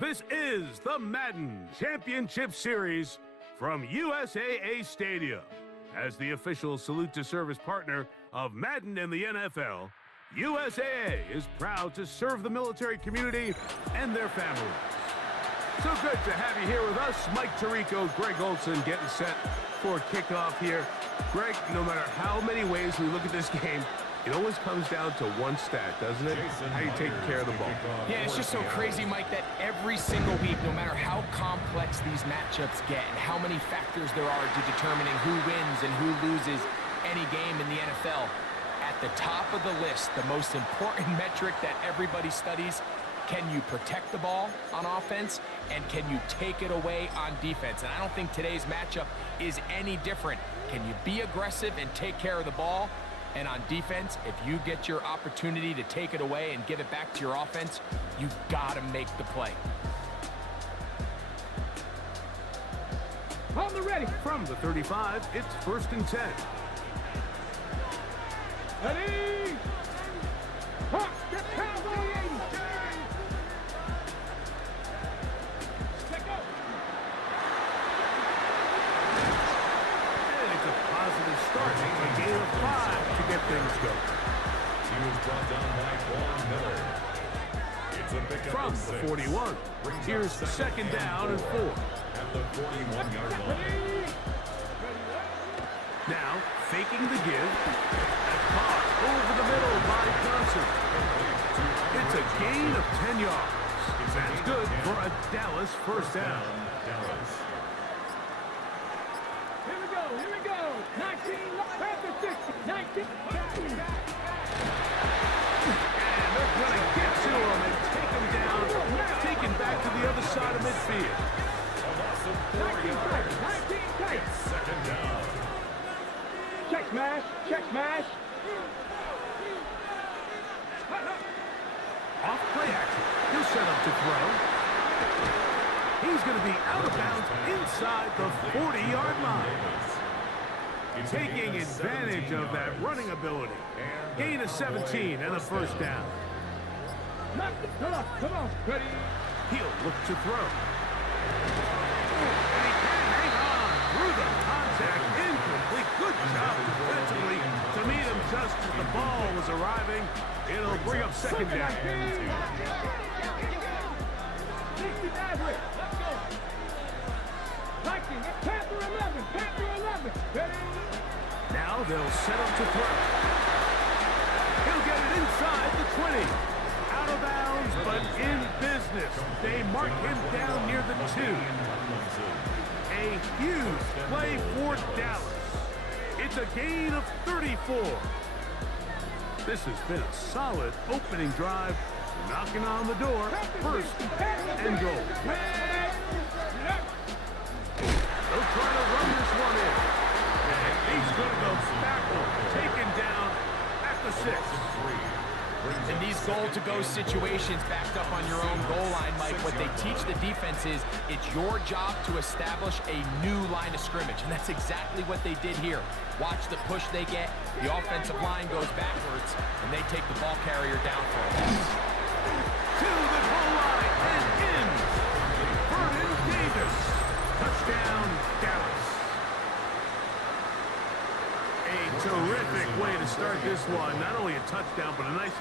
This is the Madden Championship Series from USAA Stadium. As the official salute to service partner of Madden and the NFL, USAA is proud to serve the military community and their families. So good to have you here with us. Mike Tirico, Greg Olson getting set for kickoff here. Greg, no matter how many ways we look at this game, it always comes down to one stat, doesn't it? How you take care of the ball. Yeah, it's just so crazy, Mike, that every single week, no matter how complex these matchups get and how many factors there are to determining who wins and who loses any game in the NFL, at the top of the list, the most important metric that everybody studies, can you protect the ball on offense and can you take it away on defense? And I don't think today's matchup is any different. Can you be aggressive and take care of the ball? And on defense, if you get your opportunity to take it away and give it back to your offense, you've got to make the play. On the ready. From the 35, it's 1st and 10. Ready! Hawk, get pound on the 80! Let go! And it's a positive start. A gain of 5 to get things going. He was brought down by Quan Miller. It's a pickup From the 41, here's 2nd down and 4. At the 41-yard line. Now, faking the give. That's caught over the middle by Johnson. It's a gain of 10 yards. That's good for a Dallas 1st down. Here we go, here we go! 19, Panther 60, 19, And they're going to get to him and take him down, taken back to the other side of midfield. 19 tight, 19 tight! 2nd down. Check smash, check smash! Off play action. He'll set up to throw. He's going to be out of bounds inside the 40-yard line. Taking advantage of that running ability. Gain of 17 and a 1st down. Come on, ready? He'll look to throw. And he can hang on through the contact. Incomplete. Good job defensively to meet him just as the ball was arriving. It'll bring up 2nd down. 60 Maverick. Let's go. 19, Panther 11, Panther 11. Ready? Now they'll set up to throw. He'll get it inside the 20. Out of bounds, but in business. They mark him down near the 2. A huge play for Dallas. It's a gain of 34. This has been a solid opening drive. Knocking on the door. 1st and goal. They'll try to run this one in. And he's going to go backward. Taken down at the 6. In these goal-to-go situations backed up on your own goal line, Mike, what they teach the defense is it's your job to establish a new line of scrimmage, and that's exactly what they did here. Watch the push they get. The offensive line goes backwards, and they take the ball carrier down for a loss. To the goal line and in. Vernon Davis. Touchdown, Dallas. A terrific way to start this one. Not only a touchdown, but a nice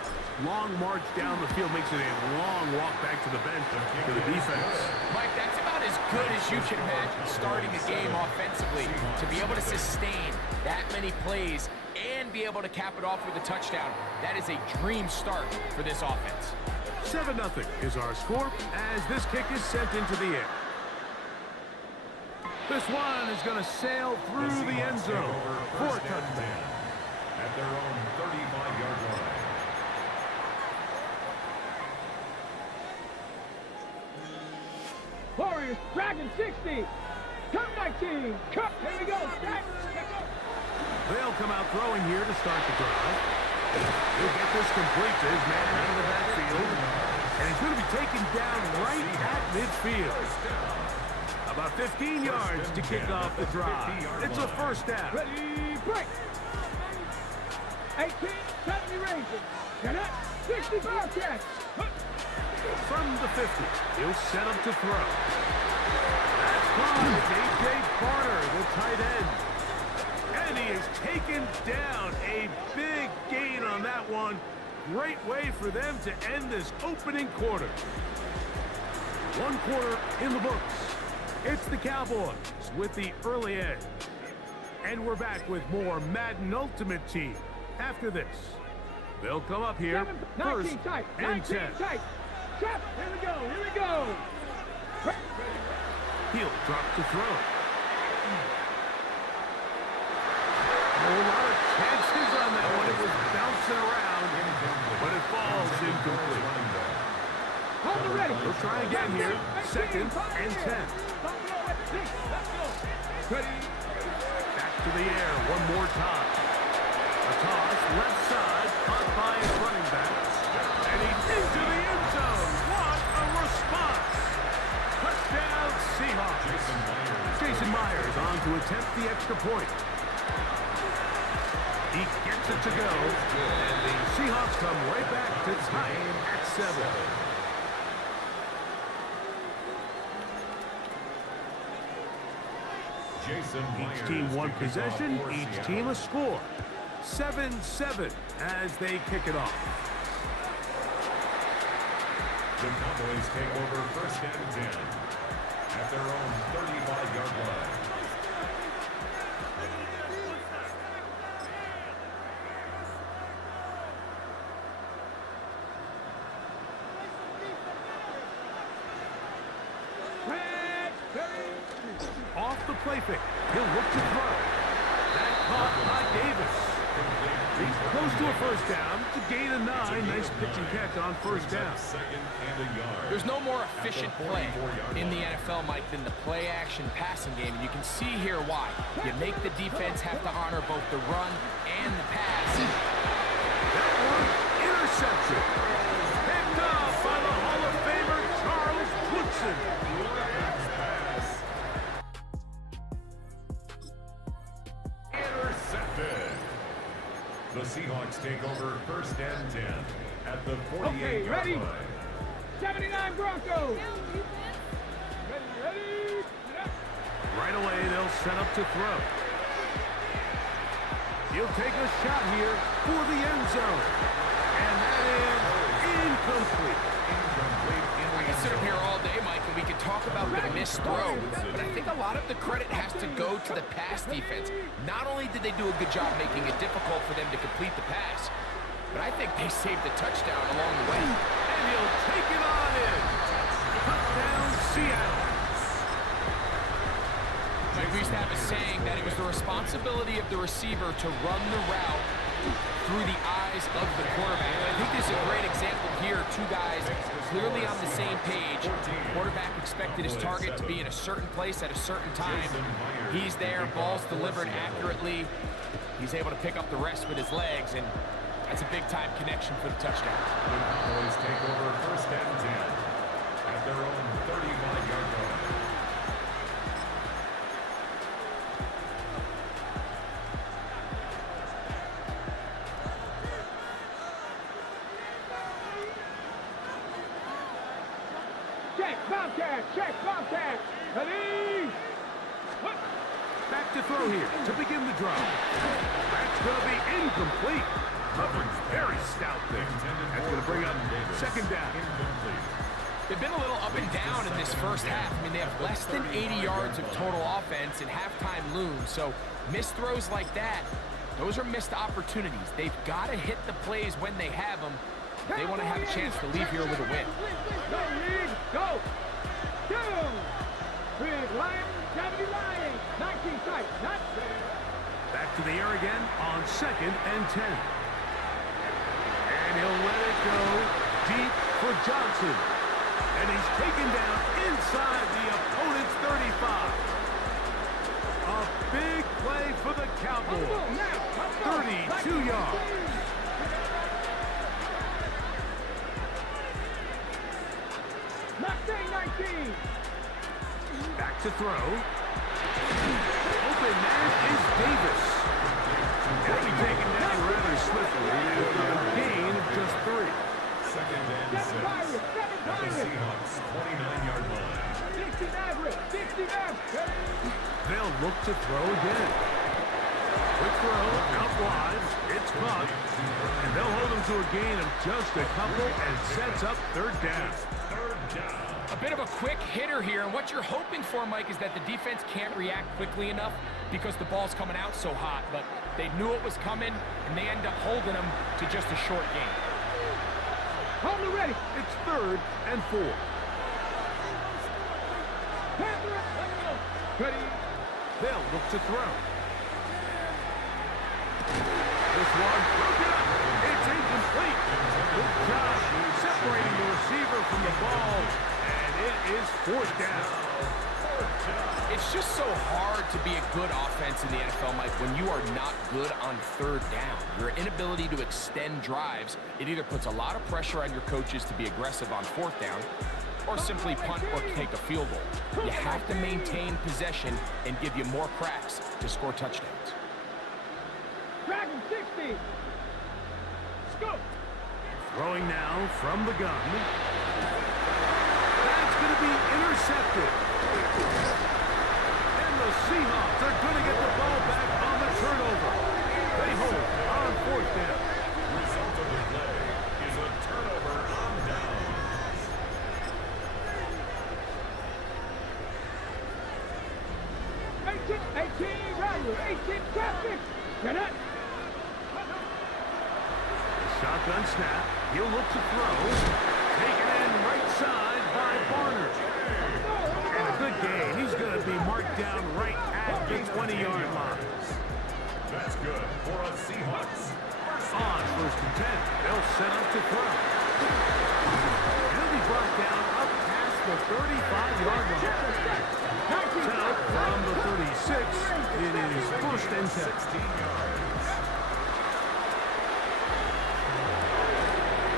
long march down the field. Makes it a long walk back to the bench for the defense. Mike, that's about as good as you can imagine starting a game offensively. To be able to sustain that many plays and be able to cap it off with a touchdown, that is a dream start for this offense. 7-0 is our score as this kick is sent into the air. This one is going to sail through the end zone for a touchdown. At their own 35-yard line. Warriors, Dragon 60. Come 19. Come. Here we go. They'll come out throwing here to start the drive. He'll get this complete to his man out of the backfield. And he's going to be taken down right at midfield. About 15 yards to kick off the drive. It's a 1st down. Ready, break. 18, 70 Rangers. And that's 65 catch. From the 50, he'll set up to throw. That's caught. It's A.J. Barner, the tight end. And he is taken down. A big gain on that one. Great way for them to end this opening quarter. One quarter in the books. It's the Cowboys with the early edge. And we're back with more Madden Ultimate Team after this. They'll come up here first and 10. Tight. Chop. Here we go. Here we go. He'll drop to throw. A lot of chances on that one. It was bouncing around, but it falls incomplete. Hold it ready. We'll try again here. Second and 10. Ready. Back to the air one more time. A toss, left side, caught by his running back. And he's into the end zone. What a response. Touchdown, Seahawks. Jason Myers on to attempt the extra point. He gets it to go. And the Seahawks come right back to tie it at 7. Each team one possession, each team a score. 7-7 as they kick it off. The Cowboys take over first and 10 at their own 35-yard line. Off the play fake. He'll look to throw. That caught by Davis. He's close to a first down. To gain a 9. Nice pitch and catch on first down. There's no more efficient play in the NFL, Mike, than the play-action passing game. And you can see here why. You make the defense have to honor both the run and the pass. That one, interception. Picked up by the Hall of Famer, Charles Woodson. The Seahawks take over first and 10 at the 48-yard line. 79 Broncos. Ready. Right away, they'll set up to throw. He'll take a shot here for the end zone. And that is incomplete. I can sit up here all day, Mike, and we can talk about the missed throw, but I think a lot of the credit has to go to the pass defense. Not only did they do a good job making it difficult for them to complete the pass, but I think they saved the touchdown along the way. And he'll take it on in. Touchdown, Seattle. Like we used to have a saying that it was the responsibility of the receiver to run the route through the eyes of the quarterback. I think this is a great example here. Two guys clearly on the same page. Quarterback expected his target to be in a certain place at a certain time. He's there, ball's delivered accurately. He's able to pick up the rest with his legs, and that's a big-time connection for the touchdown. The Cowboys take over first and 10 at their own 35-yard line. Check, Bobcat. Ready. Back to throw here to begin the drive. That's going to be incomplete. Coverage very stout there. That's going to bring up second down. They've been a little up and down in this first half. I mean, they have less than 80 yards of total offense and halftime looms. So missed throws like that, those are missed opportunities. They've got to hit the plays when they have them. They want to have a chance to leave here with a win. Go, Reed, go. Down. Big Lion, 70 Lion. 19 tight, not fair. Back to the air again on second and 10. And he'll let it go deep for Johnson. And he's taken down inside the opponent's 35. A big play for the Cowboys. 32 yards. Back to throw. Open man is Davis. He'll be taken down rather swiftly after a gain of just 3. Second and 6. throw again. Quick throw, out wide, it's caught, and they'll hold him to a gain of just a couple and sets up third down. A bit of a quick hitter here, and what you're hoping for, Mike, is that the defense can't react quickly enough because the ball's coming out so hot, but they knew it was coming, and they end up holding them to just a short gain. Hold it ready. It's 3rd and 4. Ready. They'll look to throw. This one, broken up. It's incomplete. Good job separating the receiver from the ball, and it is 4th down. It's just so hard to be a good offense in the NFL, Mike, when you are not good on 3rd down. Your inability to extend drives, it either puts a lot of pressure on your coaches to be aggressive on 4th down, or simply punt or take a field goal. You have to maintain possession and give you more cracks to score touchdowns. Dragon 60. Scoop. Throwing now from the gun. That's going to be intercepted. And the Seahawks are going to get the ball back on the turnover. They hold on 4th down. Result of the play is a turnover on downs. 18 value, 18 traffic. Get it. Shotgun snap. He'll look to throw. Taken in right side by Barner. And a good gain. He's going to be marked down right at the 20-yard line. That's good for a Seahawks. On 1st and 10. They'll set up to throw. He'll be brought down up past the 35-yard line. Out from the 36. It is 1st and 10. 16 yards.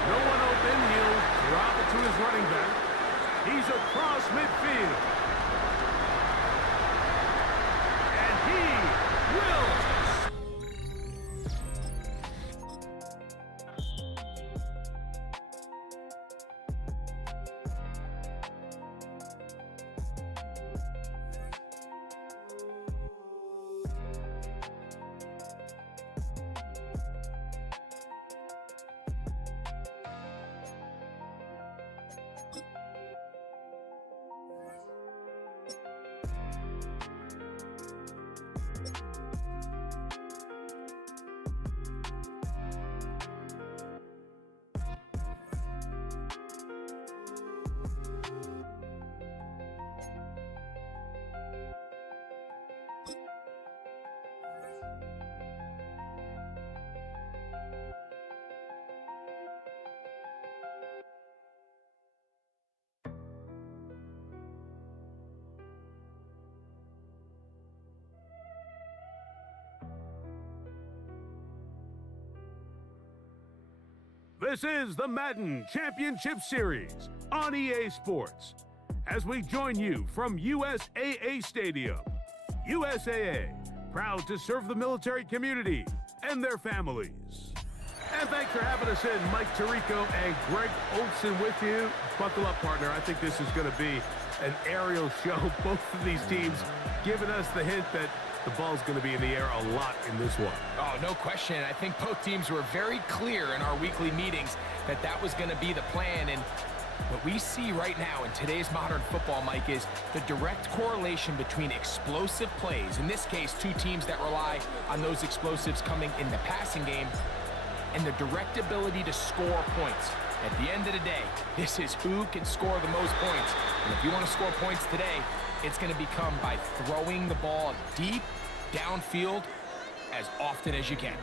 No one open. He'll drop it to his running back. He's across midfield. And he will. This is the Madden Championship Series on EA Sports. As we join you from USAA Stadium, USAA, proud to serve the military community and their families. And thanks for having us in, Mike Tirico and Greg Olson with you. Buckle up, partner. I think this is going to be an aerial show. Both of these teams giving us the hint that the ball's going to be in the air a lot in this one. Oh, no question. I think both teams were very clear in our weekly meetings that that was going to be the plan. And what we see right now in today's modern football, Mike, is the direct correlation between explosive plays, in this case, two teams that rely on those explosives coming in the passing game, and the direct ability to score points. At the end of the day, this is who can score the most points. And if you want to score points today, it's going to become by throwing the ball deep downfield as often as you can.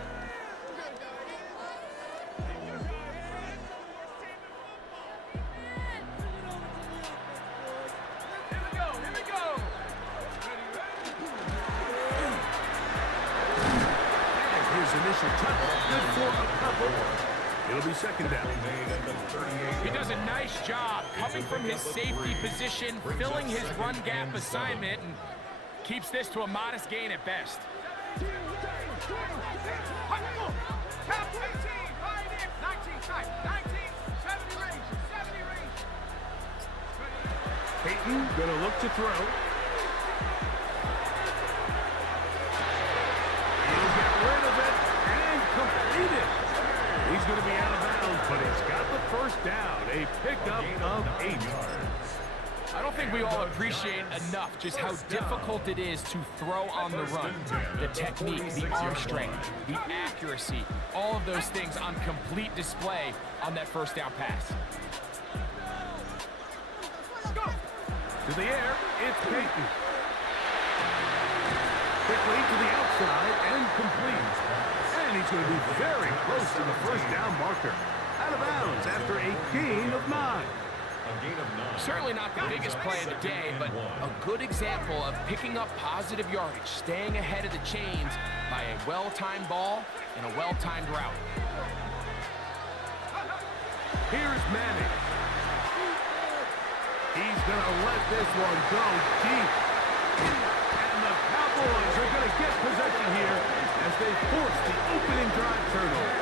Here we go. And his initial touch, good for a couple. It'll be 2nd down. He does a nice job coming from his safety position, filling his run gap assignment, and keeps this to a modest gain at best. Peyton gonna look to throw. going to be out of bounds, but he's got the first down. A pickup of 8. I don't think we all appreciate enough just how difficult it is to throw on the run. The technique, the arm strength, the accuracy, all of those things on complete display on that first down pass. To the air, it's Peyton. Quickly to the outside and complete. And he's going to be very close to the first down marker. Out of bounds after a gain of 9. Certainly not the biggest play of the day, but a good example of picking up positive yardage, staying ahead of the chains by a well-timed ball and a well-timed route. Here's Manning. He's going to let this one go deep. And the Cowboys are going to get possession here as they force the opening drive turnover.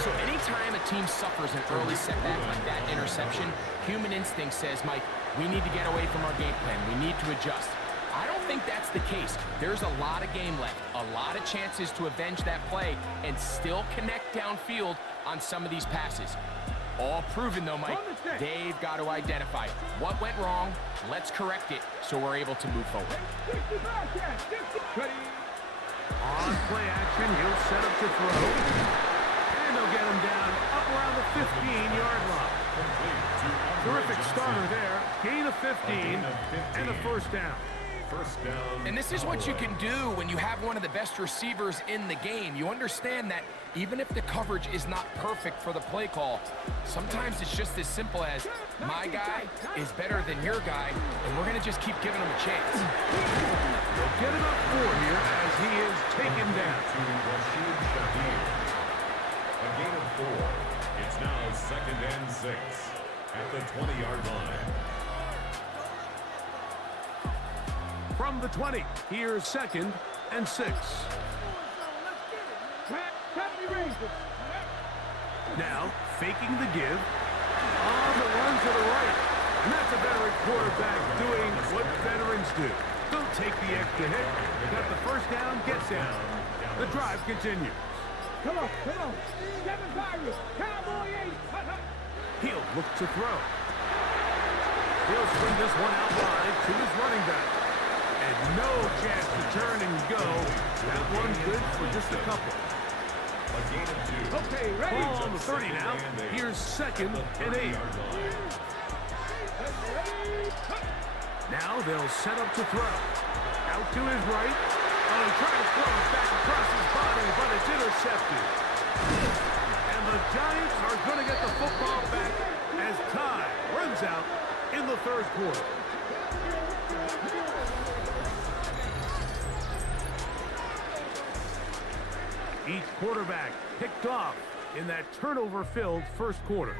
So anytime a team suffers an early setback like that interception, human instinct says, Mike, we need to get away from our game plan. We need to adjust. I don't think that's the case. There's a lot of game left, a lot of chances to avenge that play and still connect downfield on some of these passes. All proven, though, Mike. They've got to identify what went wrong. Let's correct it so we're able to move forward. On play action, he'll set up to throw. And they'll get him down up around the 15-yard line. Terrific starter there. Gain of 15 and a first down. And this is what you can do when you have one of the best receivers in the game. You understand that even if the coverage is not perfect for the play call, sometimes it's just as simple as my guy is better than your guy, and we're going to just keep giving him a chance. They'll get it up 4 here as he is taken down. A gain of 4. It's now 2nd and 6 at the 20-yard line. From the 20, here's 2nd and 6. Now, faking the give. On the run to the right. And that's a veteran quarterback doing what veterans do. Don't take the extra hit. Got the first down, get down. The drive continues. Come on. 7-5, Cowboy 8. He'll look to throw. He'll swing this one out wide to his running back. And no chance to turn and go. That one's good for just a couple. A gain of 2. Okay, ready? Ball on the 30 now. Here's 2nd and 8. Now they'll set up to throw. Out to his right. Oh, he tried to throw it back across his body, but it's intercepted. And the Giants are going to get the football back as time runs out in the 3rd quarter. Each quarterback picked off in that turnover-filled 1st quarter.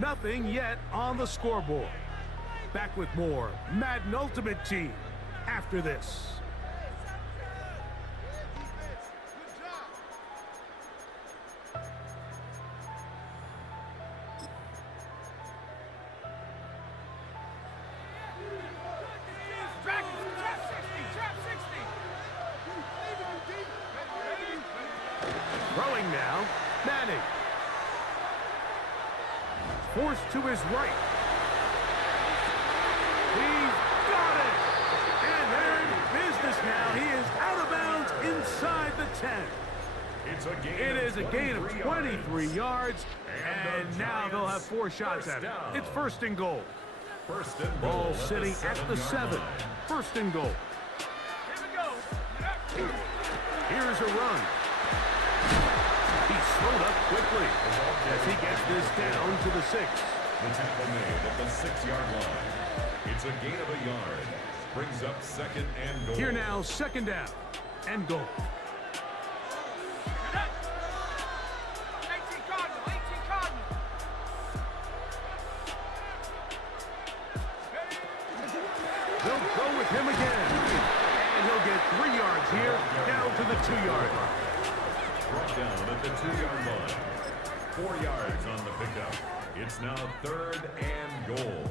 Nothing yet on the scoreboard. Back with more Madden Ultimate Team after this. Throwing now, Manning. Forced to his right. He's got it! And they're in business now. He is out of bounds inside the 10. It is a gain of 23 yards, and now they'll have 4 shots at it. It's 1st and goal. Ball sitting at the 7. 1st and goal. Here's a run. He's slowed up quickly as he gets this down to the 6. The tackle made at the 6-yard line. It's a gain of a yard. Brings up 2nd and goal. Here now, 2nd down and goal. They'll go with him again. And he'll get 3 yards here, down to the 2-yard line. Brought down at the 2-yard line. 4 yards on the pickup. It's now 3rd and goal.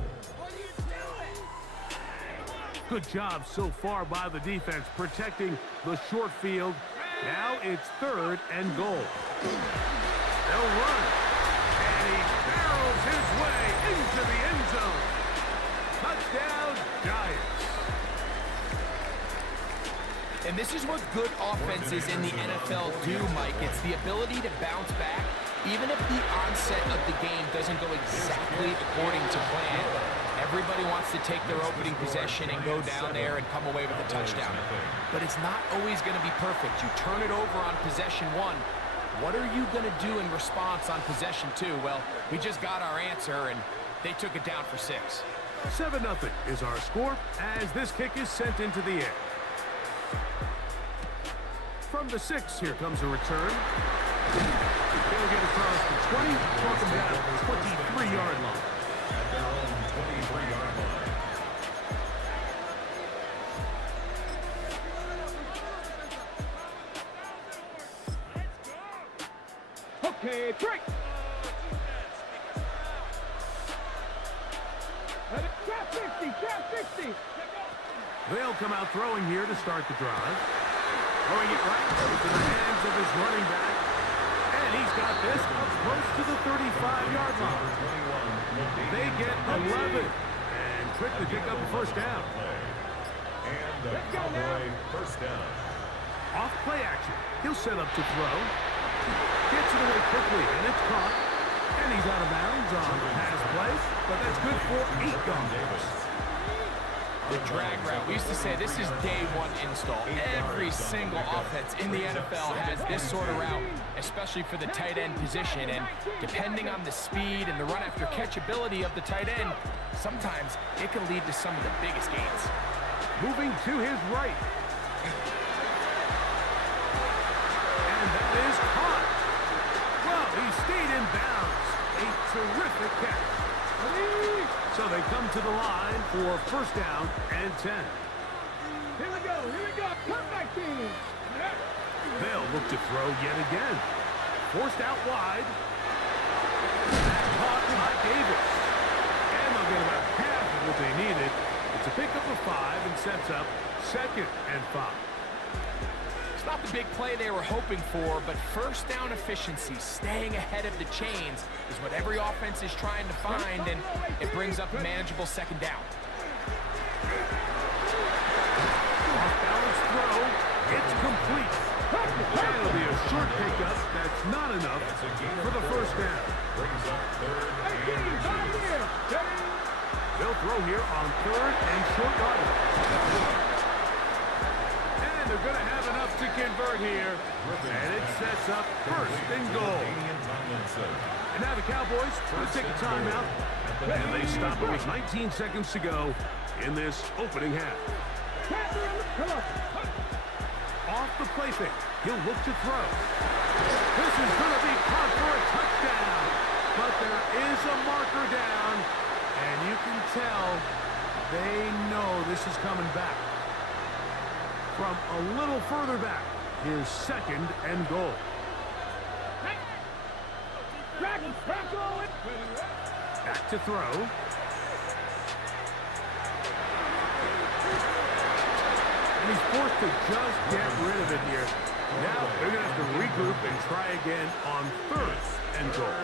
Good job so far by the defense protecting the short field Now it's 3rd and goal. They'll run. And he barrels his way into the end zone. Touchdown, Giants. And this is what good offenses in the NFL do, Mike. It's the ability to bounce back, even if the onset of the game doesn't go exactly according to plan. Everybody wants to take their opening possession and go down there and come away with a touchdown. But it's not always going to be perfect. You turn it over on possession 1. What are you going to do in response on possession 2? Well, we just got our answer, and they took it down for 6. 7-0 is our score as this kick is sent into the air. From the 6, here comes a return. They'll get across the 20, welcome down to the 23-yard line. At their own 23-yard line. Okay, break. Trap 50, trap 50. They'll come out throwing here to start the drive. Throwing it right into the hands of his running back. And he's got this up close to the 35-yard line. They get 11 and quickly pick up the first down. And the Cowboy first down. Off play action. He'll set up to throw. Gets it away quickly, and it's caught. And he's out of bounds on the pass play, but that's good for 8 yards. The drag route. We used to say this is day 1 install. Every single offense in the NFL has this sort of route, especially for the tight end position. And depending on the speed and the run after catch ability of the tight end, sometimes it can lead to some of the biggest gains. Moving to his right. And that is caught. Well, he stayed in bounds. A terrific catch. So they come to the line for first down and 10. Here we go, comeback team. They'll look to throw yet again. Forced out wide. Caught by Davis. And they'll get about half of what they needed. It's a pickup of 5 and sets up 2nd and 5. It's not the big play they were hoping for, but first down efficiency, staying ahead of the chains, is what every offense is trying to find, and it brings up a manageable 2nd down. Off-balance throw. It's complete. That'll be a short pickup. That's not enough for the first down. Brings up 3rd and 8. They'll throw here on 3rd and short yardage. They're going to have enough to convert here. And it sets up 1st and goal. And now the Cowboys try to take a timeout. And they stop it with 19 seconds to go in this opening half. Off the play fake. He'll look to throw. This is going to be caught for a touchdown. But there is a marker down. And you can tell they know this is coming back. From a little further back, here's 2nd and goal. Back to throw. And he's forced to just get rid of it here. Now they're going to have to regroup and try again on 3rd and goal.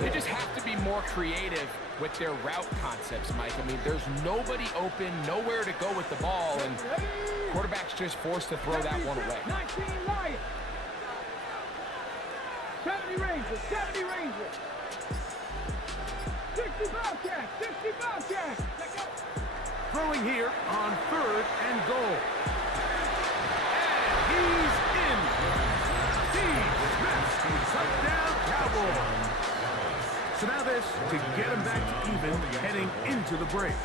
They just have to be more creative with their route concepts, Mike. I mean, there's nobody open, nowhere to go with the ball, and quarterback's just forced to throw that one away. 19 Lions. 70 Rangers, 70 Rangers. 60 Bobcats, 60 Bobcats. Throwing here on 3rd and goal. And he's in. Steve Smith, touchdown Cowboys. So now this to get him back to even heading into the break.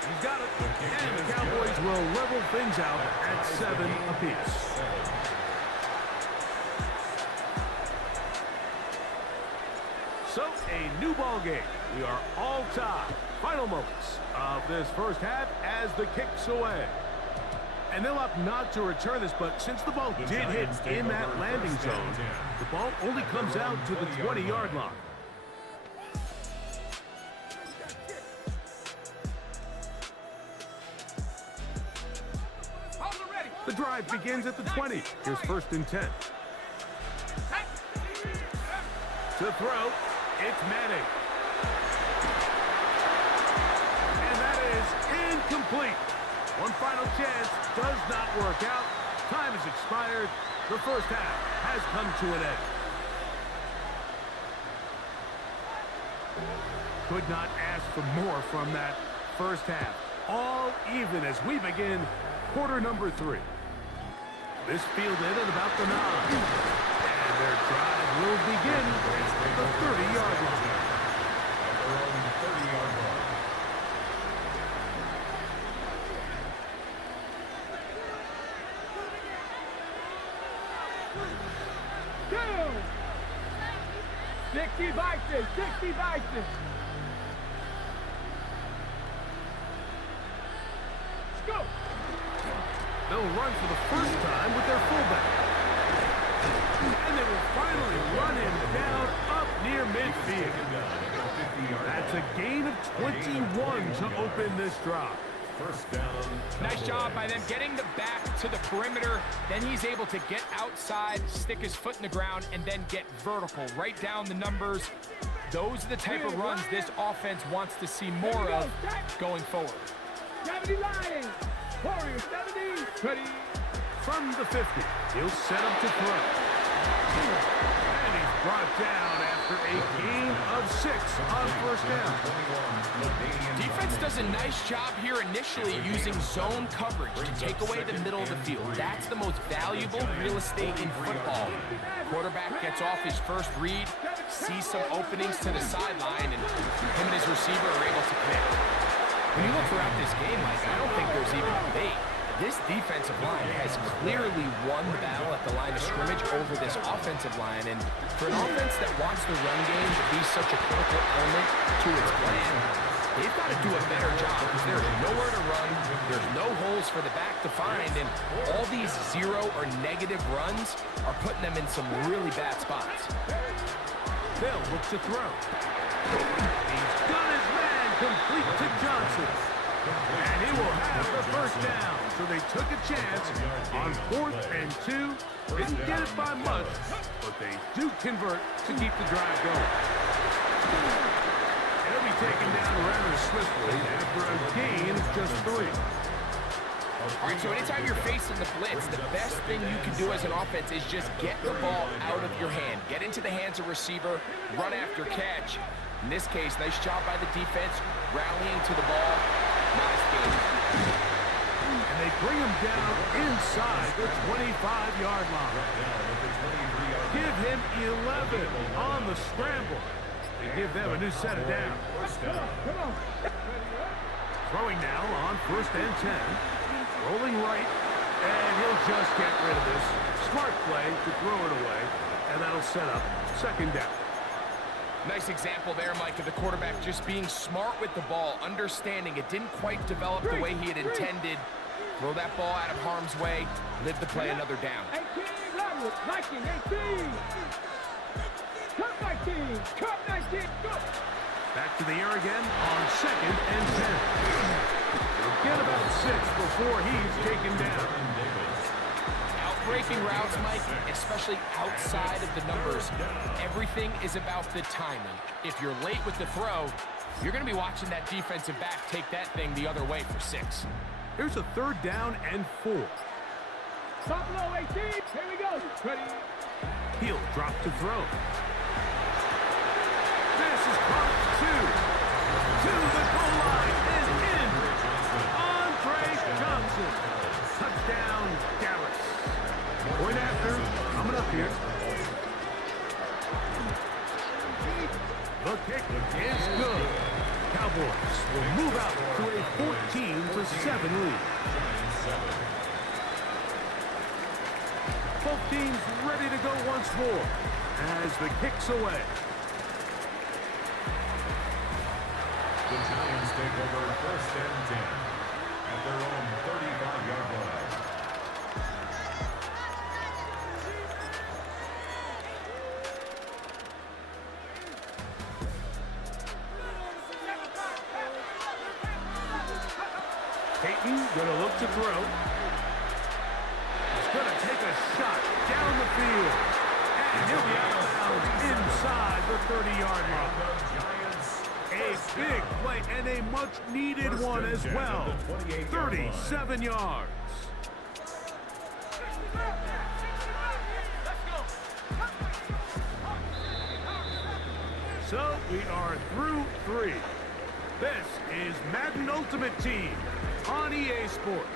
He's got it. And the Cowboys will level things out at 7 apiece. So, a new ball game. We are all tied. Final moments of this first half as the kick's away. And they'll opt not to return this, but since the ball did hit in that landing zone, the ball only comes out to the 20-yard line. The drive begins at the 20. Here's 1st and 10. To throw, it's Madden. And that is incomplete. One final chance does not work out. Time has expired. The first half has come to an end. Could not ask for more from that first half. All even as we begin quarter number 3. This fielded at about the 9. And their drive will begin at the 30-yard line. Their own 30-yard line. Two. 60 Vikings, 60 Vikings. Let's go. They'll run for the first time with their fullback. And they will finally run him down up near midfield. That's a gain of 21 to open this drive. First down. Nice job by them getting the back to the perimeter. Then he's able to get outside, stick his foot in the ground, and then get vertical. Right down the numbers. Those are the type of runs this offense wants to see more of going forward. 70 Lions. Warriors 70. Ready. From the 50, he'll set up to throw. And he's brought down after a gain of 6 on first down. Defense does a nice job here initially using zone coverage to take away the middle of the field. That's the most valuable real estate in football. Quarterback gets off his first read, sees some openings to the sideline, and him and his receiver are able to connect. When you look throughout this game, Mike, I don't think there's even a debate. This defensive line has clearly won the battle at the line of scrimmage over this offensive line. And for an offense that wants the run game to be such a critical element to its plan, they've got to do a better job because there's nowhere to run, there's no holes for the back to find, and all these zero or negative runs are putting them in some really bad spots. Bill looks to throw. He's got his man complete to Johnson. And he will have the first down. So they took a chance on 4th and 2. Didn't get it by much, but they do convert to keep the drive going. They'll be taken down rather swiftly after a gain of just 3. All right, so anytime you're facing the blitz, the best thing you can do as an offense is just get the ball out of your hand. Get into the hands of receiver, run after catch. In this case, nice job by the defense, rallying to the ball. Nice game. And they bring him down inside the 25-yard line. Give him 11 on the scramble. They give them a new set of downs. Come on. Throwing now on 1st and 10. Rolling right, and he'll just get rid of this. Smart play to throw it away, and that'll set up 2nd down. Nice example there, Mike, of the quarterback just being smart with the ball, understanding it didn't quite develop the way he had intended. Throw that ball out of harm's way, live to play another down. 18, Robert, Viking, 18. Cut 19, cut 19, go. Back to the air again on 2nd and 10. He'll get about 6 before he's taken down. Breaking routes, Mike, especially outside of the numbers, everything is about the timing. If you're late with the throw, you're going to be watching that defensive back take that thing the other way for 6. Here's a 3rd down and 4. Top low, 18. Here we go. Ready. He'll drop to throw. This is caught 2. To the goal line and in. Andre Johnson. Touchdown, Dallas. Point after, coming up here. The kick is good. Cowboys will move out to a 14-7 lead. Both teams ready to go once more as the kick's away. The Giants take over 1st and 10 at their own 35-yard line. Peyton gonna look to throw. He's gonna take a shot down the field. And he'll be out of bounds inside the 30-yard line. A big play and a much-needed one as well. 37 yards. So we are through 3. This is Madden Ultimate Team on EA Sports.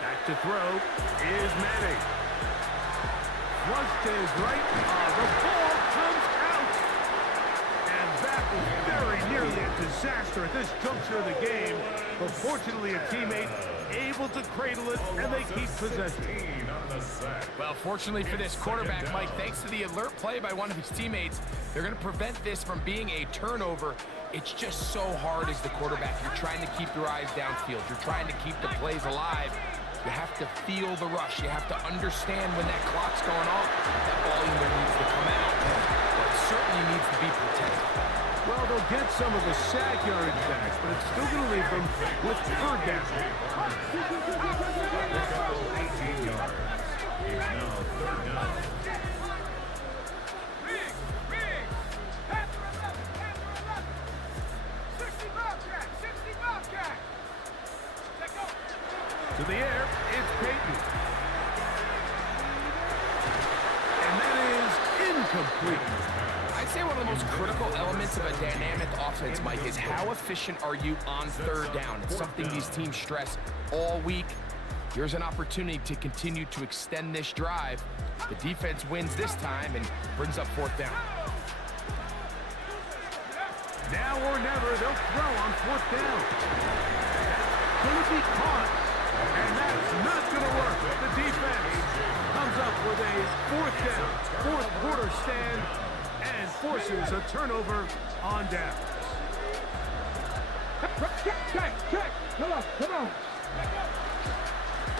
Back to throw is Manning. Flushed to his right. The ball comes out. And that was very nearly a disaster at this juncture of the game. But fortunately, a teammate able to cradle it, and they keep possession. Well, fortunately for this quarterback, Mike, thanks to the alert play by one of his teammates, they're going to prevent this from being a turnover. It's just so hard as the quarterback. You're trying to keep your eyes downfield. You're trying to keep the plays alive. You have to feel the rush. You have to understand when that clock's going off. That ball either needs to come out, or it certainly needs to be protected. Well, they'll get some of the sack yardage back, but it's still going to leave them with third down. 18 yards. He's now third down. To the air, it's Peyton. And that is incomplete. I'd say one of the most critical elements of a dynamic offense, Mike, is how efficient are you on third down? It's something these teams stress all week. Here's an opportunity to continue to extend this drive. The defense wins this time and brings up fourth down. Now or never, they'll throw on fourth down. That's going to be caught. And that's not going to work. The defense comes up with a fourth down, fourth quarter stand, and forces a turnover on downs. Check. Come on.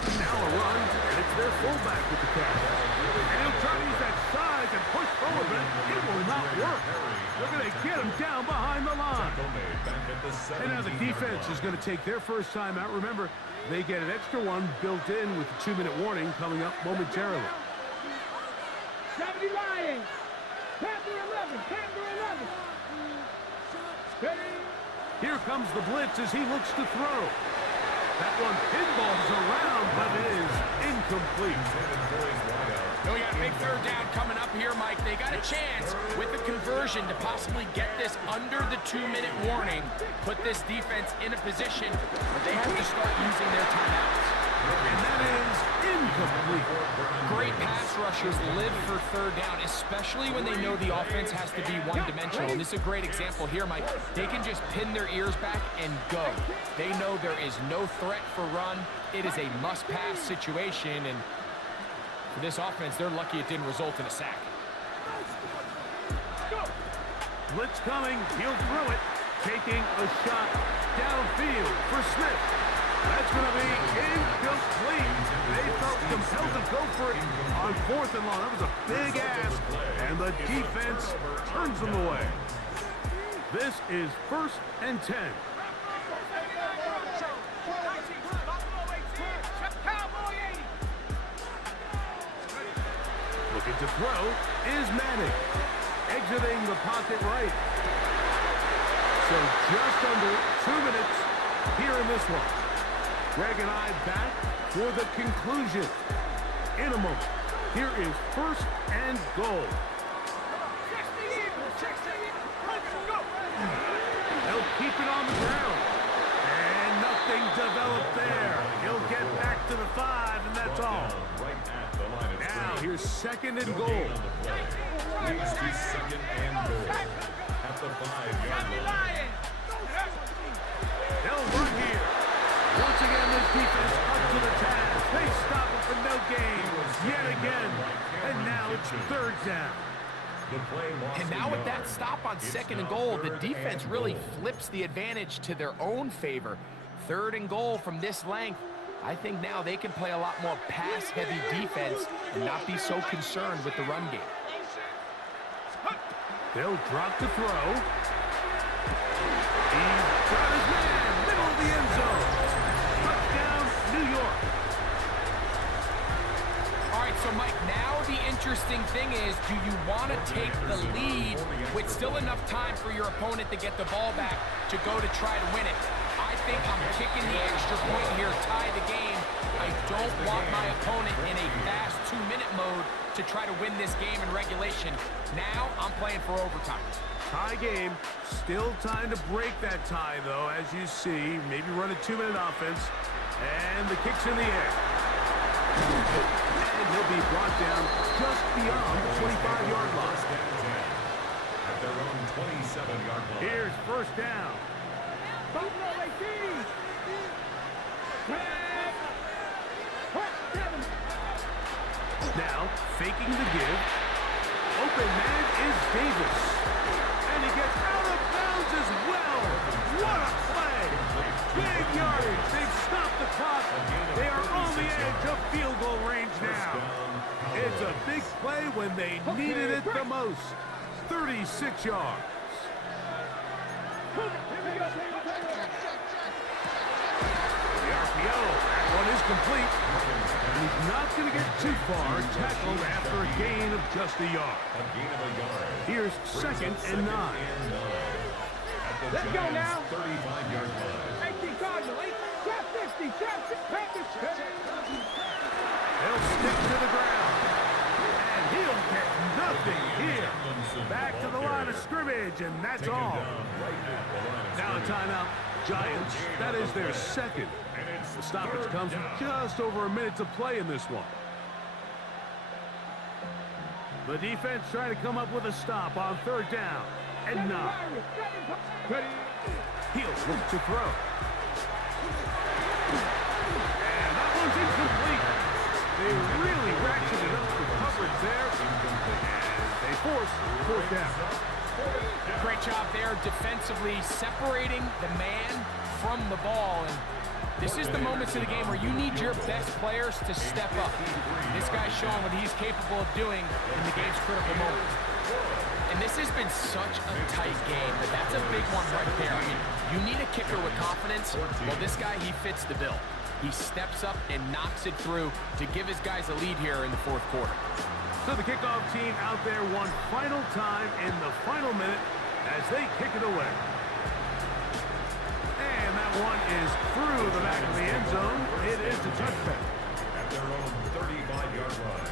Now a run, and it's their fullback with the catch. And he'll try to use that size and push forward, but it will not work. They're going to get him down behind the line. And now the defense is going to take their first time out. Remember, they get an extra one built in with the 2-minute warning coming up momentarily. 70 Lions. Panther 11. Here comes the blitz as he looks to throw. That one pinballs around, but it is incomplete. We got a big third down coming up here, Mike. They got a chance with the conversion to possibly get this under the 2-minute warning, put this defense in a position where they have to start using their timeouts. And that is incomplete. Great pass rushers live for third down, especially when they know the offense has to be one-dimensional. And this is a great example here, Mike. They can just pin their ears back and go. They know there is no threat for run. It is a must-pass situation, and for this offense, they're lucky it didn't result in a sack. Blitz coming. He'll throw it. Taking a shot downfield for Smith. That's going to be incomplete. They felt compelled to go for it on fourth and long. That was a big ask, and the defense turns them away. This is 1st and 10. Looking to throw is Manning. Exiting the pocket right. So just under 2 minutes here in this one. Greg and I back for the conclusion. In a moment, here is 1st and goal. They'll keep it on the ground. And nothing developed there. He'll get back to the 5, and that's all. Now, here's 2nd and goal. Leads to 2nd and goal at the 5-yard line. They'll run here. Once again, this defense up to the task. They stop it for no gain yet again. And now it's 3rd down. The play lost And a now with yard. that stop on It's second and now goal, the 3rd defense and really goal. flips the advantage to their own favor. 3rd and goal from this length. I think now they can play a lot more pass-heavy defense and not be so concerned with the run game. They'll drop to throw. He's got his man, middle of the end zone. Touchdown, New York. All right, so Mike, now the interesting thing is, do you want to take the lead with still enough time for your opponent to get the ball back to go to try to win it? I think I'm kicking the extra point here, tie the game. I don't want my opponent in a fast 2-minute mode to try to win this game in regulation. Now I'm playing for overtime. Tie game. Still time to break that tie, though, as you see. Maybe run a 2-minute offense. And the kick's in the air. And he'll be brought down just beyond the 25-yard line. At their own 27-yard line. Here's first down. Now, faking the give. Open man is Davis. And he gets out of bounds as well. What a play. Big yardage. They've stopped the clock. They are on the edge of field goal range now. It's a big play when they needed it the most. 36 yards. The RPO. That one is complete. He's not going to get too far, tackled after a gain of just a yard. A gain of a yard. Here's second and 9. Let's go now. 35-yard line. 18 Cardinal, 50, He'll stick to the ground. And he'll get nothing here. Back to the line of scrimmage, and that's all. Now a timeout. Giants, that is their second. The stoppage comes with just over a minute to play in this one. The defense trying to come up with a stop on 3rd down and 9. He'll look to throw. And that one's incomplete. They really ratcheted up the coverage there. And they force 4th down. Great job there defensively, separating the man from the ball. And this is the moments of the game where you need your best players to step up. This guy's showing what he's capable of doing in the game's critical moments. And this has been such a tight game, but that's a big one right there. I mean, you need a kicker with confidence. Well, this guy, he fits the bill. He steps up and knocks it through to give his guys a lead here in the 4th quarter. So the kickoff team out there one final time in the final minute as they kick it away. And that one is through the back of the end zone. It is a touchback. At their own 35-yard line.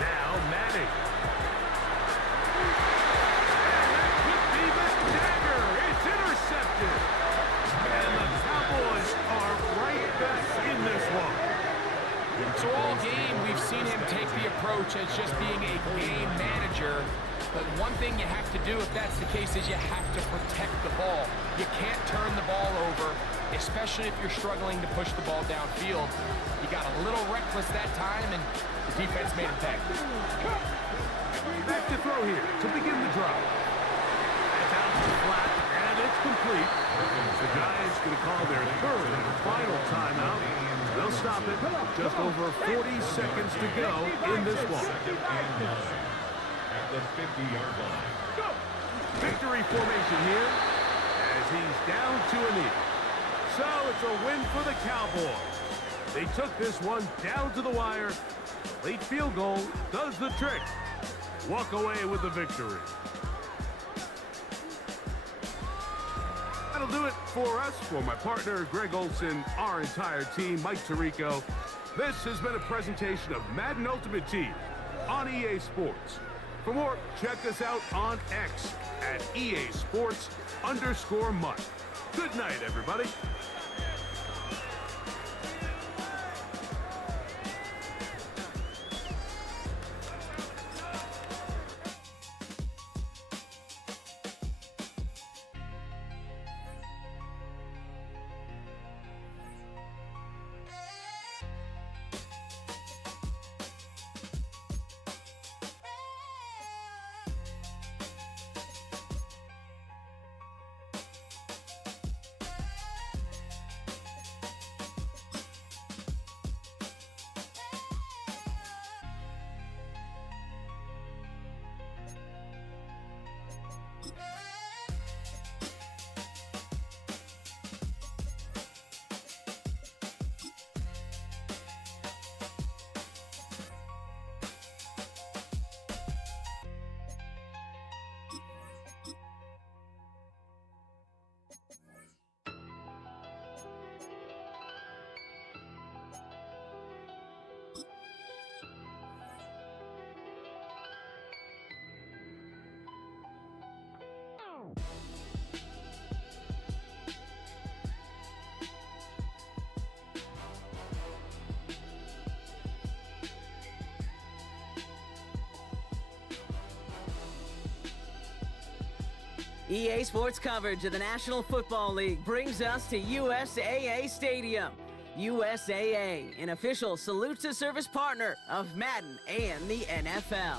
Now Madden. And that could be the dagger. It's intercepted. And the Cowboys are right back in this one. So all game, we've seen him take the approach as just being a game manager. But one thing you have to do if that's the case is you have to protect the ball. You can't turn the ball over, especially if you're struggling to push the ball downfield. He got a little reckless that time, and the defense made him pay. Back to throw here to begin the drive. That's out to the flat, and it's complete. The Giants going to call their 3rd and final timeout. They'll stop it. Just over 40 seconds to go in this one. At the 50-yard line. Victory formation here as he's down to a knee. So it's a win for the Cowboys. They took this one down to the wire. Late field goal does the trick. Walk away with the victory. That'll do it for us. For my partner, Greg Olson, our entire team, Mike Tirico. This has been a presentation of Madden Ultimate Team on EA Sports. For more, check us out on X at EA Sports_MUT. Good night, everybody. EA Sports coverage of the National Football League brings us to USAA Stadium. USAA, an official salute-to-service partner of Madden and the NFL.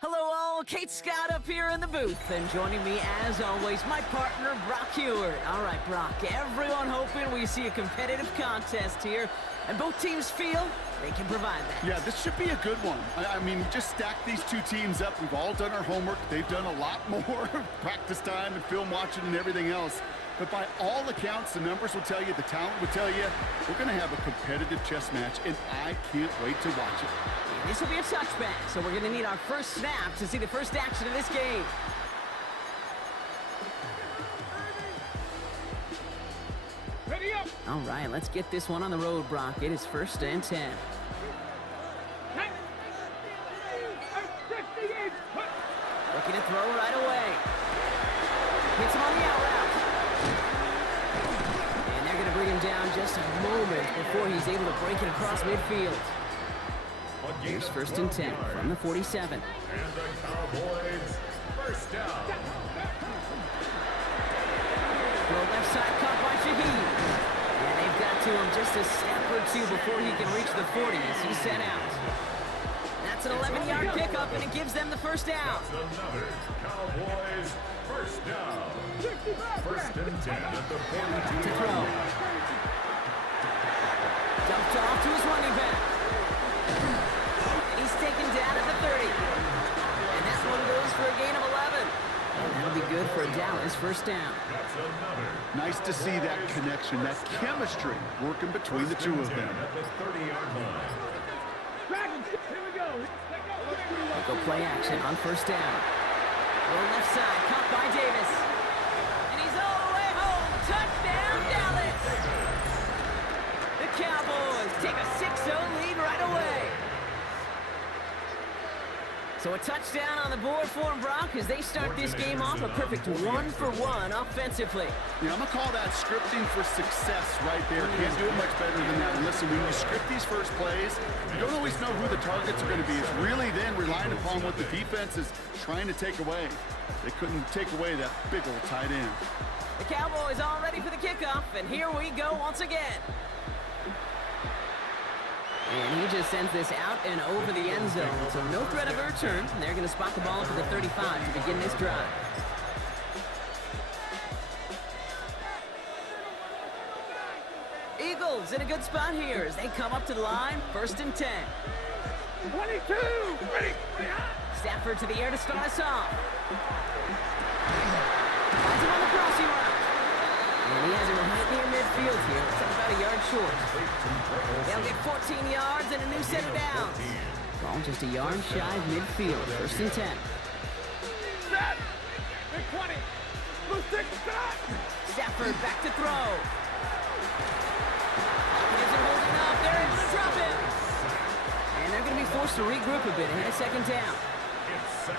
Hello all, Kate Scott up here in the booth, and joining me as always, my partner Brock Heward. All right, Brock, everyone hoping we see a competitive contest here, and both teams feel they can provide that. Yeah, this should be a good one. I mean, just stack these two teams up. We've all done our homework. They've done a lot more practice time and film watching and everything else. But by all accounts, the numbers will tell you, the talent will tell you, we're going to have a competitive chess match, and I can't wait to watch it. This will be a touchback, so we're going to need our first snap to see the first action of this game. Ready up. All right, let's get this one on the road, Brock. It is 1st and 10. Looking to throw right away. Hits him on the out route. And they're going to bring him down just a moment before he's able to break it across midfield. Here's 1st and 10 from the 47. And the Cowboys first down. Throw left side caught by Shaheed. And they've got to him just a step or two before he can reach the 40 as he's sent out. That's an 11-yard pickup, and it gives them the first down. That's another Cowboys first down. 1st and 10 at the 42. To throw. Dumped off to his running back. And he's taken down at the 30. And that one goes for a gain of 11. And that'll be good for a Dallas first down. That's another. Nice to see that connection, that chemistry working between the two of them. At the 30-yard line. Dragons, here we go. They'll go play action on 1st down. Throw left side, caught by Davis. And he's all the way home. Touchdown, Dallas! The Cowboys take a 6-0 lead right away. So a touchdown on the board for them, Brock, as they start this game off a perfect 1-for-1 offensively. Yeah, I'm going to call that scripting for success right there. Can't do it much better than that. And listen, when you script these first plays, you don't always know who the targets are going to be. It's really then relying upon what the defense is trying to take away. They couldn't take away that big old tight end. The Cowboys all ready for the kickoff, and here we go once again. And he just sends this out and over the end zone, so no threat of a return. They're going to spot the ball for the 35 to begin this drive. Eagles in a good spot here as they come up to the line, 1st and 10. 22. Ready. Stafford to the air to start us off. Finds him on the crossing route. And he has him right near midfield here. It's about a yard short. They'll get 14 yards and a new set of downs. Ball just a yard shy of midfield. 1st and 10. Set. Big 20. Blue 6, stop. Stafford back to throw. He isn't holding up. They're able to drop him. And they're going to be forced to regroup a bit ahead of 2nd down.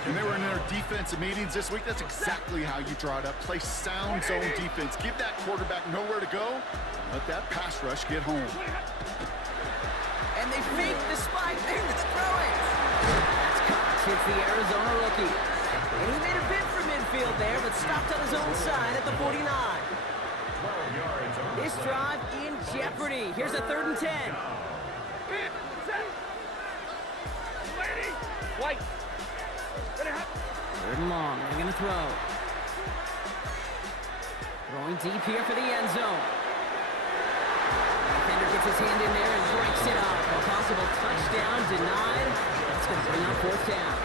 When they were in their defensive meetings this week, that's exactly how you draw it up. Play sound zone defense. Give that quarterback nowhere to go. Let that pass rush get home. And they fake the spike. They're to throw it. That's Cox. Hits the Arizona rookie. And he made a bid for midfield there, but stopped on his own side at the 49. 12 yards on the This play. drive in jeopardy. Here's a 3rd and 10. Hit. Set. Lady. White. Ready. 3rd and long. They're going to throw. Throwing deep here for the end zone. Defender gets his hand in there and breaks it up. A possible touchdown denied. That's going to bring up 4th down.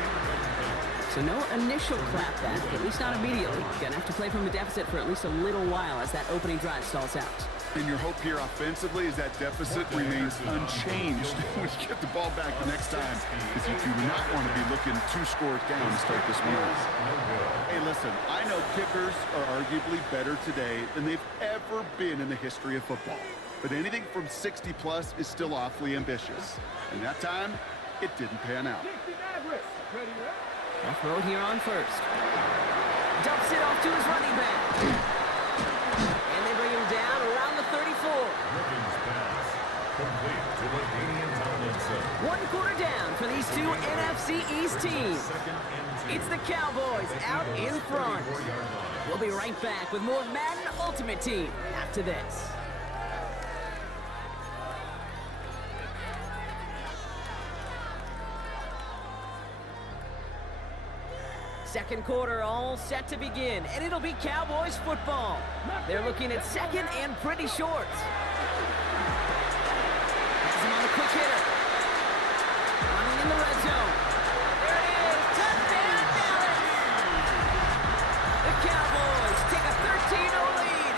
So no initial clapback, at least not immediately. Going to have to play from a deficit for at least a little while as that opening drive stalls out. And your hope here offensively is that deficit remains unchanged when you get the ball back the next time, because you do not want to be looking 2 scores down to start this one. Hey, listen, I know kickers are arguably better today than they've ever been in the history of football. But anything from 60-plus is still awfully ambitious. And that time, it didn't pan out. 60 average. Ready. They'll throw it here on 1st. Dumps it off to his running back. And they bring him down around the 34. Rookies pass. Complete to LaDanian Vernon. 1 quarter down for these two NFC East teams. It's the Cowboys out in front. 4-yard line. We'll be right back with more Madden Ultimate Team after this. Second quarter all set to begin, and it'll be Cowboys football. They're looking at second and pretty short. This is on a quick hitter. Running in the red zone. There it is. Touchdown, Dallas. The Cowboys take a 13-0 lead.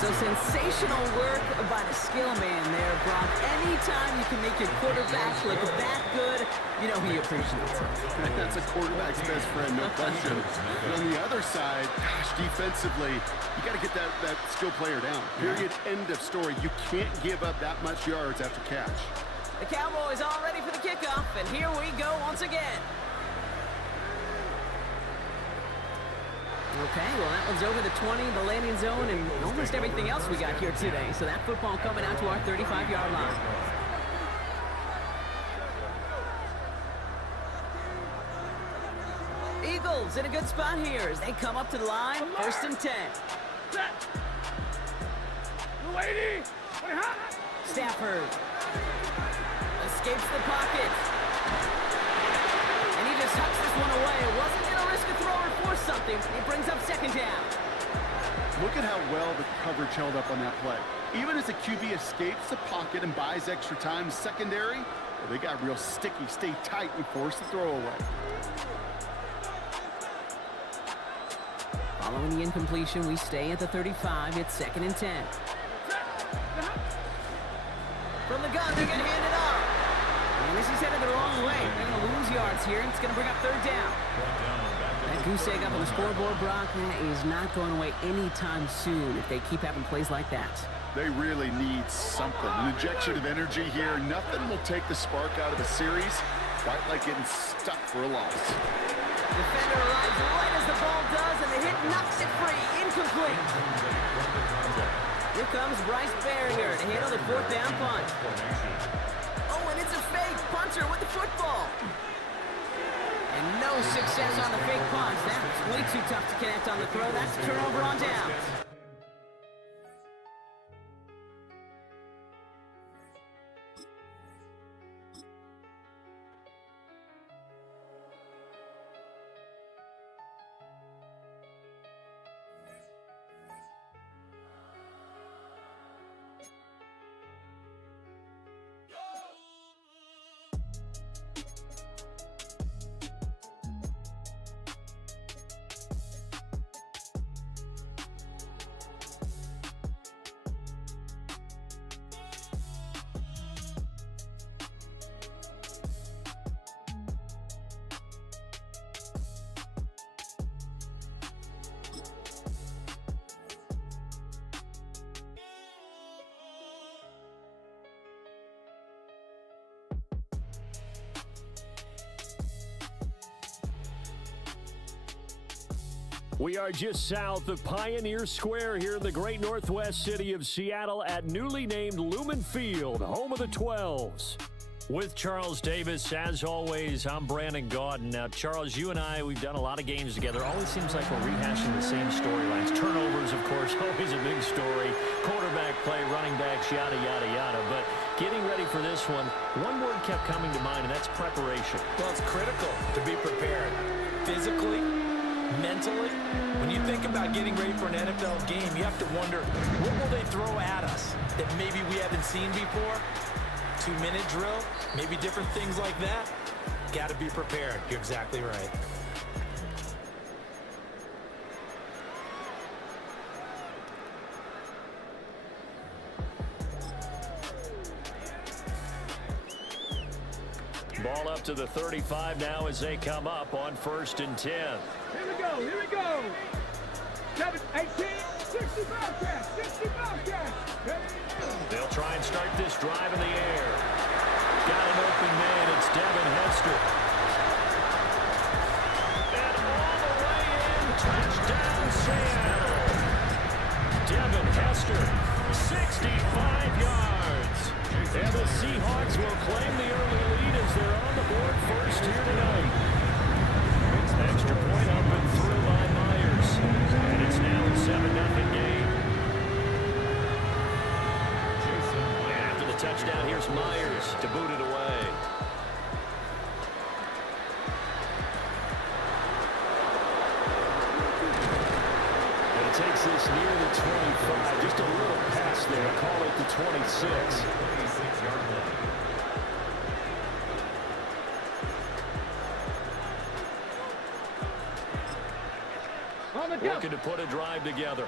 So sensational work by the skill man there, Brock. Anytime you can make your quarterback look that good, you know he appreciates it. That's a quarterback's best friend, no question. But on the other side, gosh, defensively, you got to get that skill player down. Period, end of story. You can't give up that much yards after catch. The Cowboys all ready for the kickoff, and here we go once again. Okay, well, that one's over the 20, the landing zone, and almost everything else we got here today. So that football coming out to our 35-yard line. Eagles in a good spot here as they come up to the line, 1st and 10. Stafford escapes the pocket. And he just tucks this one away. It wasn't going to risk a throw or force something. It brings up 2nd down. Look at how well the coverage held up on that play. Even as the QB escapes the pocket and buys extra time secondary, well, they got real sticky. Stay tight and force the throw away. Following the incompletion, we stay at the 35. It's 2nd and 10. From the gun, they're going to hand it off. And this is headed the wrong way. They're going to lose yards here, and it's going to bring up 3rd down. That goose egg up on the scoreboard, Brock, is not going away anytime soon if they keep having plays like that. They really need something. An injection of energy here. Nothing will take the spark out of the series quite like getting stuck for a loss. Defender arrives right as the ball does, and the hit knocks it free. Incomplete. Here comes Bryce Barrier to handle the 4th down punt. Oh, and it's a fake. Punter with the football. And no success on the fake punt. That's way too tough to connect on the throw. That's a turnover on downs. We are just south of Pioneer Square here in the great northwest city of Seattle at newly named Lumen Field, home of the 12s. With Charles Davis, as always, I'm Brandon Gaudin. Now, Charles, you and I, we've done a lot of games together. Always seems like we're rehashing the same storylines. Turnovers, of course, always a big story. Quarterback play, running backs, yada, yada, yada. But getting ready for this one word kept coming to mind, and that's preparation. Well, it's critical to be prepared physically, mentally. When you think about getting ready for an NFL game, you have to wonder, what will they throw at us that maybe we haven't seen before? 2-minute drill, maybe different things like that. Got to be prepared. You're exactly right. Ball up to the 35 now as they come up on 1st and 10. Here we go. 7, 18, 60 Bobcats, 60 Bobcats. They'll try and start this drive in the air. Got an open man. It's Devin Hester. And all the way in. Touchdown, Seattle. Devin Hester, 65 yards. And the Seahawks will claim the early lead as they're on the board first here tonight. Extra Extra point up and through by Myers. And it's now a 7-0 game. And after the touchdown, here's Myers to boot it away. And it takes this near the 25. Just a little pass there. Call it the 26. 26-yard line. Looking to put a drive together.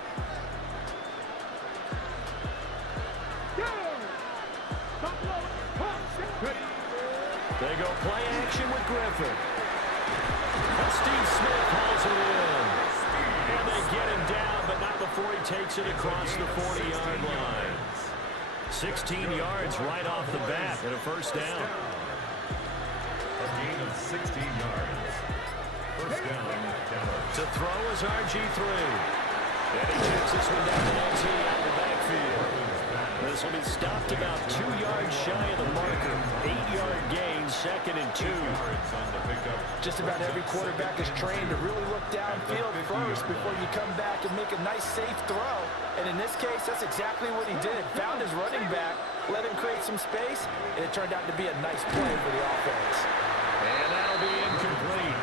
They go play action with Griffin. And Steve Smith hauls it in. And they get him down, but not before he takes it across the 40-yard line. 16 yards right off the bat and a first down. A gain of 16 yards. First down, Dallas. To throw is RG3. And he chips this one down to 19 out of the backfield. This will be stopped about 2 yards shy of the marker. 8-yard gain, 2nd and 2. Just about every quarterback is trained to really look downfield first before you come back and make a nice, safe throw. And in this case, that's exactly what he did. Found his running back, let him create some space, and it turned out to be a nice play for the offense. And that'll be incomplete.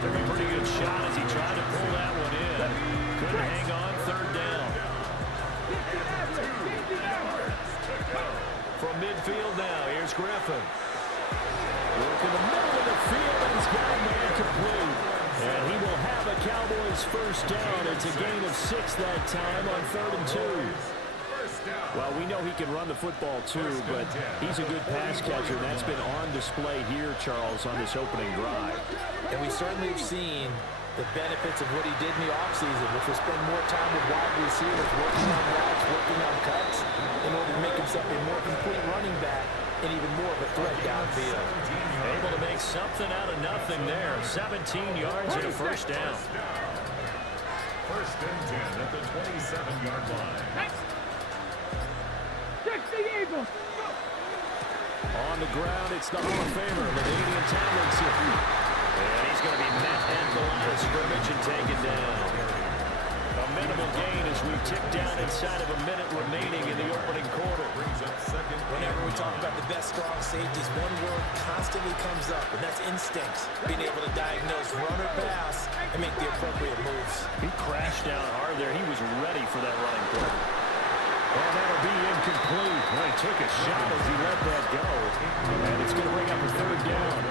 Took a pretty good shot as he tried to pull that one in. Couldn't hang on, 3rd down. From midfield now, here's Griffin. Work in the middle of the field, and he's got a man complete. And he will have a Cowboys first down. It's a gain of 6 that time on 3rd and 2. Well, we know he can run the football too, but he's a good pass catcher, and that's been on display here, Charles, on this opening drive. And we certainly have seen the benefits of what he did in the offseason, which was spend more time with wide receivers, working on routes, working on cuts, in order to make himself a more complete running back and even more of a threat downfield. Able to make something out of nothing there. 17 yards and a first down. First and 10 at the 27-yard line. On the ground, it's the Hall of Famer, LaDanian Vernon. And he's going to be met at the line of scrimmage and taken down. A minimal gain as we tick down inside of a minute remaining in the opening quarter. Whenever we talk about the best strong safeties, one word constantly comes up, and that's instincts. Being able to diagnose run or pass and make the appropriate moves. He crashed down hard there. He was ready for that running play. And that'll be incomplete. Well, he took a shot as he let that go. And it's going to bring up a 3rd down.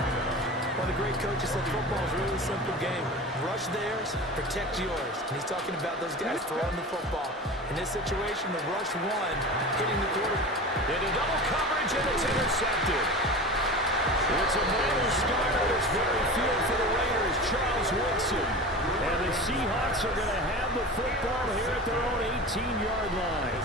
One of the great coaches said football is a really simple game. Rush theirs, protect yours. And he's talking about those guys throwing the football. In this situation, the rush one, hitting the quarter. Into double coverage, and it's intercepted. It's a minor start on this very field for the Raiders, Charles Woodson. And the Seahawks are going to have the football here at their own 18-yard line.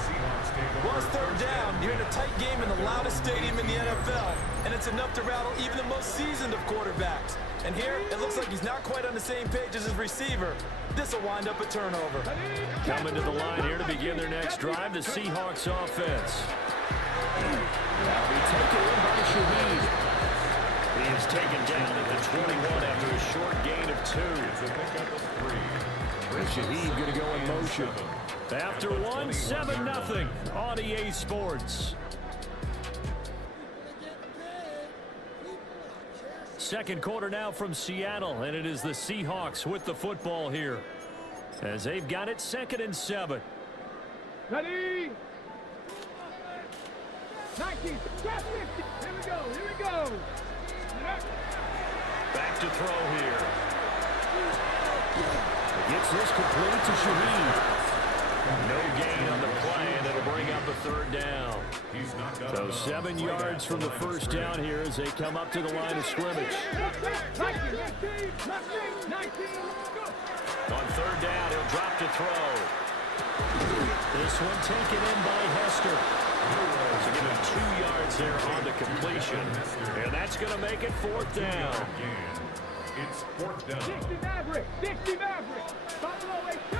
Well, it's 3rd down. You're in a tight game in the loudest stadium in the NFL, and it's enough to rattle even the most seasoned of quarterbacks. And here, it looks like he's not quite on the same page as his receiver. This will wind up a turnover. Coming to the line here to begin their next drive, the Seahawks offense. Now be taken in by Shaheed. He is taken down at the 21 after a short gain of 2. Shaheed going to go in motion. After 1, 7-0 on EA Sports. Second quarter now from Seattle, and it is the Seahawks with the football here, as they've got it 2nd and 7. Ready? 19, 50. Here we go. Back to throw here. Gets this complete to Shaheed. No gain on the play, and it'll bring up a 3rd down. So 7 yards from the first down here as they come up to the line of scrimmage. On 3rd down, he'll drop to throw. This one taken in by Hester. So give him 2 yards there on the completion. And that's going to make it 4th down. It's 4th down. 60 Maverick. Buffalo H2.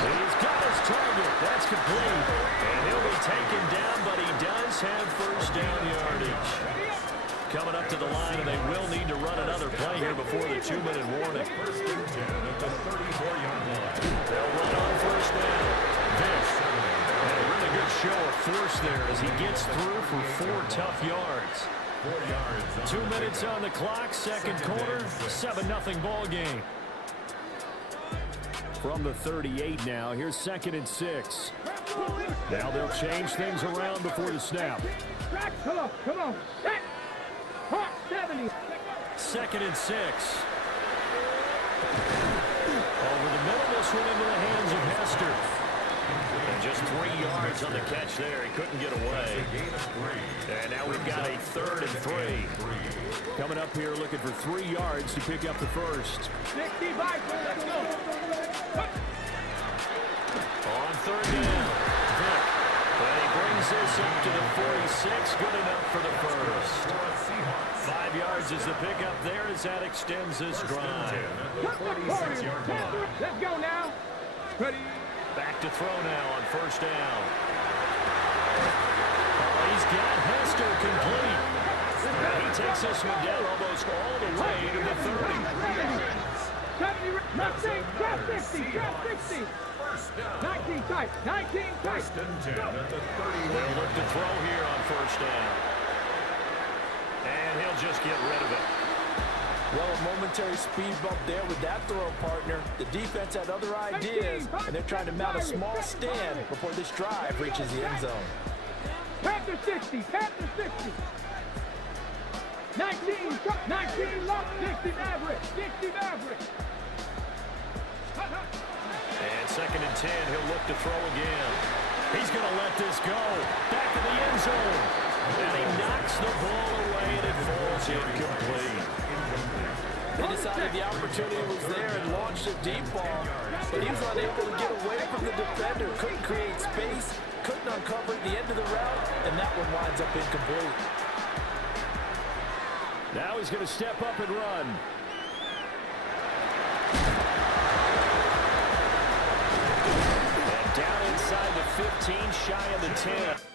He's got his target. That's complete. And he'll be taken down, but he does have first down yardage. coming up to the line, and they will need to run another play here before the 2-minute warning. First and 10 at the 34-yard line. They'll run on first down. Vish, and a really good show of force there as he gets through for 4 tough yards. 4 yards. 2 minutes on the clock, second quarter, 7-0 ball game. From the 38 now, here's 2nd and 6. Now they'll change things around before the snap. Come on. Set. Hot 70. 2nd and 6. Over the middle, this one into the hands of Hester. And just 3 yards on the catch there. He couldn't get away. And now we've got a 3rd and 3. Coming up here looking for 3 yards to pick up the first. 65. Let's go. On 3rd down, Vick. And he brings this up to the 46. Good enough for the first. 5 yards is the pickup there as that extends this drive. Let's go now. Ready. Back to throw now on first down. Oh, he's got Hester complete. And he takes this one down almost all the way to the 30. 50, 19 tight. First and 10 at the 30. They'll look to throw here on first down. And he'll just get rid of it. Well, a momentary speed bump there with that throw, partner. The defense had other ideas, and they're trying to mount a small stand before this drive reaches the end zone. Panther 60. 19 lock, 60 Maverick. And 2nd and 10, he'll look to throw again. He's going to let this go. Back in the end zone. And he knocks the ball away, and it falls incomplete. They decided the opportunity was there and launched a deep ball, but he was unable to get away from the defender. Couldn't create space, couldn't uncover the end of the route, and that one winds up incomplete. Now he's going to step up and run. And down inside the 15, shy of the 10.